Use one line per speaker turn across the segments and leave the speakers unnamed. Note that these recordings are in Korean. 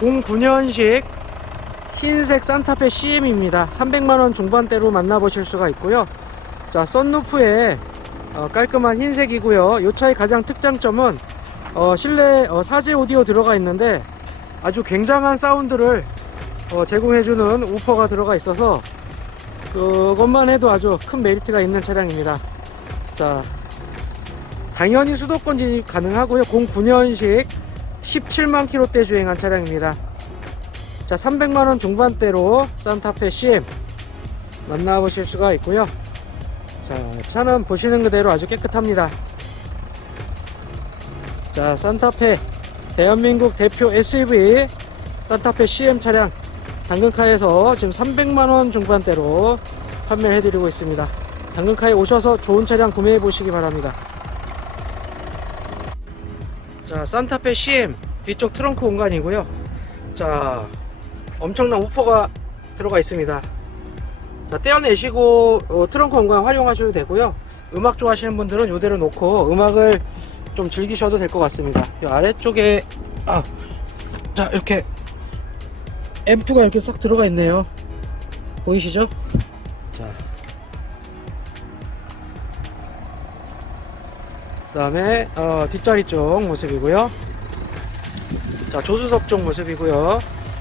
09년식 흰색 산타페 CM입니다. 300만원 중반대로 만나보실 수가 있고요. 자, 썬루프에 어, 깔끔한 흰색이고요. 이 차의 가장 특장점은 어, 실내 어, 사제 오디오 들어가 있는데 아주 굉장한 사운드를 어, 제공해주는 우퍼가 들어가 있어서 그것만 해도 아주 큰 메리트가 있는 차량입니다. 자, 당연히 수도권 진입 가능하고요. 09년식 17만 킬로대 주행한 차량입니다. 자, 300만원 중반대로 산타페 CM 만나보실 수가 있고요. 자, 차는 보시는 그대로 아주 깨끗합니다. 자, 산타페 대한민국 대표 SUV 산타페 CM 차량 당근카에서 지금 300만원 중반대로 판매를 해드리고 있습니다. 당근카에 오셔서 좋은 차량 구매해 보시기 바랍니다. 자, 산타페 CM 뒤쪽 트렁크 공간이고요. 자, 엄청난 우퍼가 들어가 있습니다. 자, 떼어내시고 어, 트렁크 공간 활용하셔도 되고요. 음악 좋아하시는 분들은 이대로 놓고 음악을 좀 즐기셔도 될 것 같습니다. 이 아래쪽에 아, 자 이렇게 앰프가 이렇게 싹 들어가 있네요. 보이시죠? 자, 그 다음에 어, 뒷자리 쪽 모습이고요. 자, 조수석 쪽 모습이고요.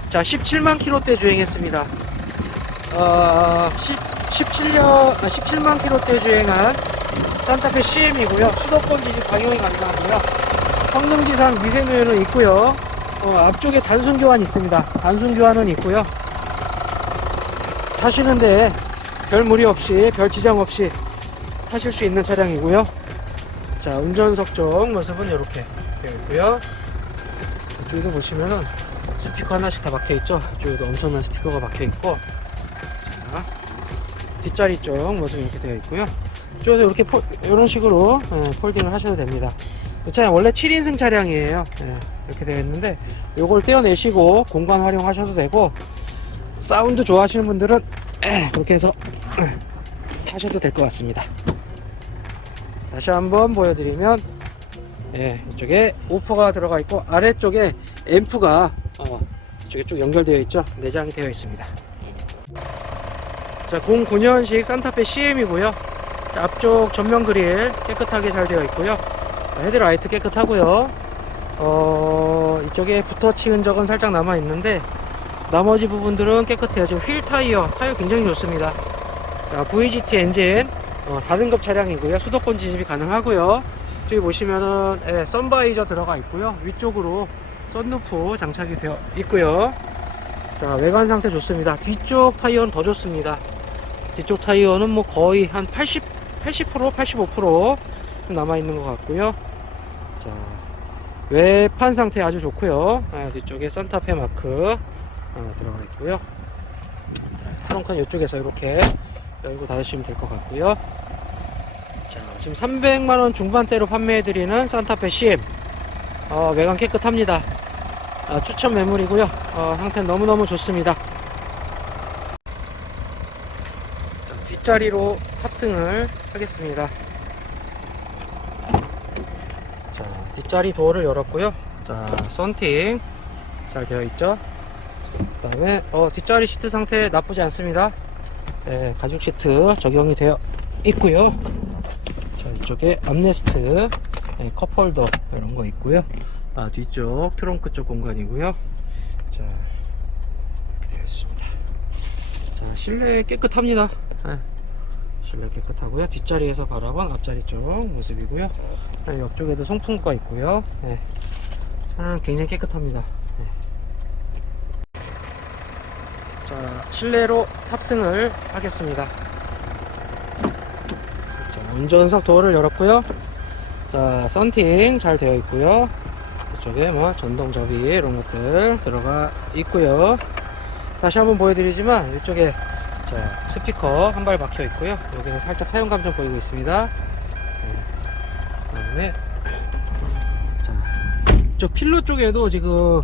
자, 17만 킬로대 주행했습니다. 어, 10, 17년, 아, 17만 킬로대 주행한 산타페 CM이고요. 수도권 진입 방용이 가능하고요. 성능지상 미세누유는 있고요. 어, 앞쪽에 단순 교환 있습니다. 단순 교환은 있고요. 타시는데 별 무리 없이, 별 지장 없이 타실 수 있는 차량이고요. 자, 운전석 쪽 모습은 이렇게 되어 있고요. 이쪽에도 보시면은 스피커 하나씩 다 박혀 있죠. 이쪽에도 엄청난 스피커가 박혀 있고, 자, 뒷자리 쪽 모습이 이렇게 되어 있고요. 이쪽에서 이렇게 포, 이런 식으로 예, 폴딩을 하셔도 됩니다. 이 차량 원래 7인승 차량이에요. 예, 이렇게 되어 있는데, 요걸 떼어내시고 공간 활용하셔도 되고, 사운드 좋아하시는 분들은 예, 그렇게 해서 예, 타셔도 될 것 같습니다. 다시 한번 보여드리면 예, 이쪽에 오퍼가 들어가 있고 아래쪽에 앰프가 어, 이쪽에 쭉 연결되어 있죠? 내장이 되어 있습니다. 자 09년식 산타페 CM이고요. 자, 앞쪽 전면 그릴 깨끗하게 잘 되어 있고요. 자, 헤드라이트 깨끗하고요. 어, 이쪽에 붙어치 흔적은 살짝 남아 있는데 나머지 부분들은 깨끗해요. 지금 휠 타이어 타이어 굉장히 좋습니다. 자, VGT 엔진 어, 4등급 차량이고요. 수도권 진입이 가능하고요. 저기 보시면은 예, 선바이저 들어가 있고요. 위쪽으로 썬루프 장착이 되어 있고요. 자 외관 상태 좋습니다. 뒤쪽 타이어는 더 좋습니다. 뒤쪽 타이어는 뭐 거의 한 80, 80% 85% 남아 있는 것 같고요. 자 외판 상태 아주 좋고요. 아, 뒤쪽에 산타페 마크 아, 들어가 있고요. 자, 트렁크는 이쪽에서 이렇게 열고 닫으시면 될 것 같고요. 자, 지금 300만원 중반대로 판매해드리는 산타페 CM. 어, 외관 깨끗합니다. 아, 추천 매물이고요. 어, 상태는 너무너무 좋습니다. 자, 뒷자리로 탑승을 하겠습니다. 자, 뒷자리 도어를 열었고요. 자, 썬팅 잘 되어 있죠. 그 다음에 어, 뒷자리 시트 상태 나쁘지 않습니다. 네, 가죽 시트 적용이 되어 있고요. 자, 이쪽에 암레스트, 네, 컵홀더 이런 거 있고요. 아, 뒤쪽 트렁크 쪽 공간이고요. 자, 되어 있습니다. 자, 실내 깨끗합니다. 네, 실내 깨끗하고요. 뒷자리에서 바라본 앞자리 쪽 모습이고요. 네, 옆쪽에도 송풍구가 있고요. 네, 차는 굉장히 깨끗합니다. 네. 자, 실내로 탑승을 하겠습니다. 자, 운전석 도어를 열었고요. 자, 썬팅 잘 되어 있고요. 이쪽에 뭐 전동 접이 이런 것들 들어가 있고요. 다시 한번 보여드리지만 이쪽에 자, 스피커 한 발 박혀 있고요. 여기는 살짝 사용감 좀 보이고 있습니다. 네. 그다음에 자, 저 필러 쪽에도 지금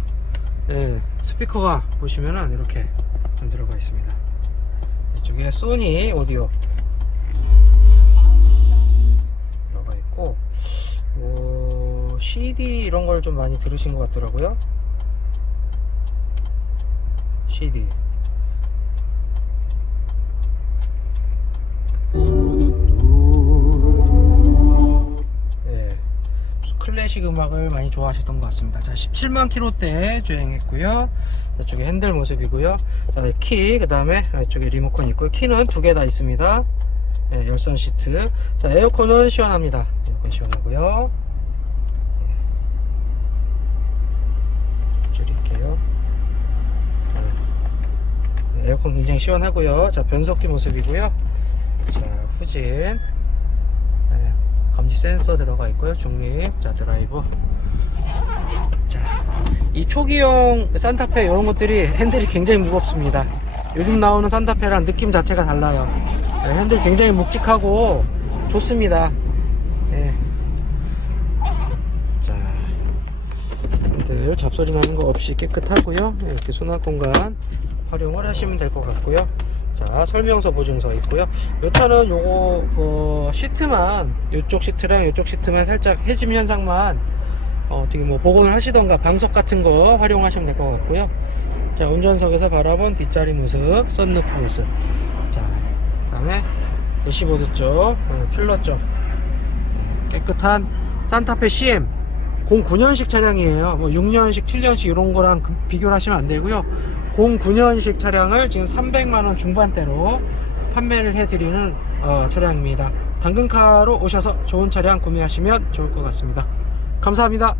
예, 스피커가 보시면은 이렇게 좀 들어가 있습니다. 이쪽에 소니 오디오 들어가 있고 뭐 CD 이런 걸 좀 많이 들으신 것 같더라고요. CD 클래식 음악을 많이 좋아하셨던 것 같습니다. 자, 17만 킬로대 주행했고요. 이쪽에 핸들 모습이고요. 자, 키, 그 다음에 이쪽에 리모컨 있고요. 키는 두 개 다 있습니다. 예, 열선 시트. 자, 에어컨은 시원합니다. 에어컨 시원하고요. 예. 줄일게요. 자, 에어컨 굉장히 시원하고요. 자, 변속기 모습이고요. 자, 후진. 예, 감지 센서 들어가 있고요. 중립. 자, 드라이브. 자, 이 초기형 산타페 이런 것들이 핸들이 굉장히 무겁습니다. 요즘 나오는 산타페랑 느낌 자체가 달라요. 네, 핸들 굉장히 묵직하고 좋습니다. 예. 자, 핸들 잡소리 나는 거 없이 깨끗하고요. 이렇게 수납 공간 활용을 하시면 될 것 같고요. 자, 설명서 보증서 있고요. 이 차는 요거 그 시트만 이쪽 시트랑 이쪽 시트만 살짝 해짐 현상만 어, 어떻게 뭐 복원을 하시던가 방석 같은 거 활용하시면 될 것 같고요. 자, 운전석에서 바라본 뒷자리 모습, 썬루프 모습. 자, 그 다음에 대시보드 쪽, 어, 필러 쪽 네, 깨끗한 산타페 CM 09년식 차량이에요. 뭐 6년식, 7년식 이런 거랑 그- 비교를 하시면 안 되고요. 09년식 차량을 지금 300만 원 중반대로 판매를 해드리는 어, 차량입니다. 당근카로 오셔서 좋은 차량 구매하시면 좋을 것 같습니다. 감사합니다.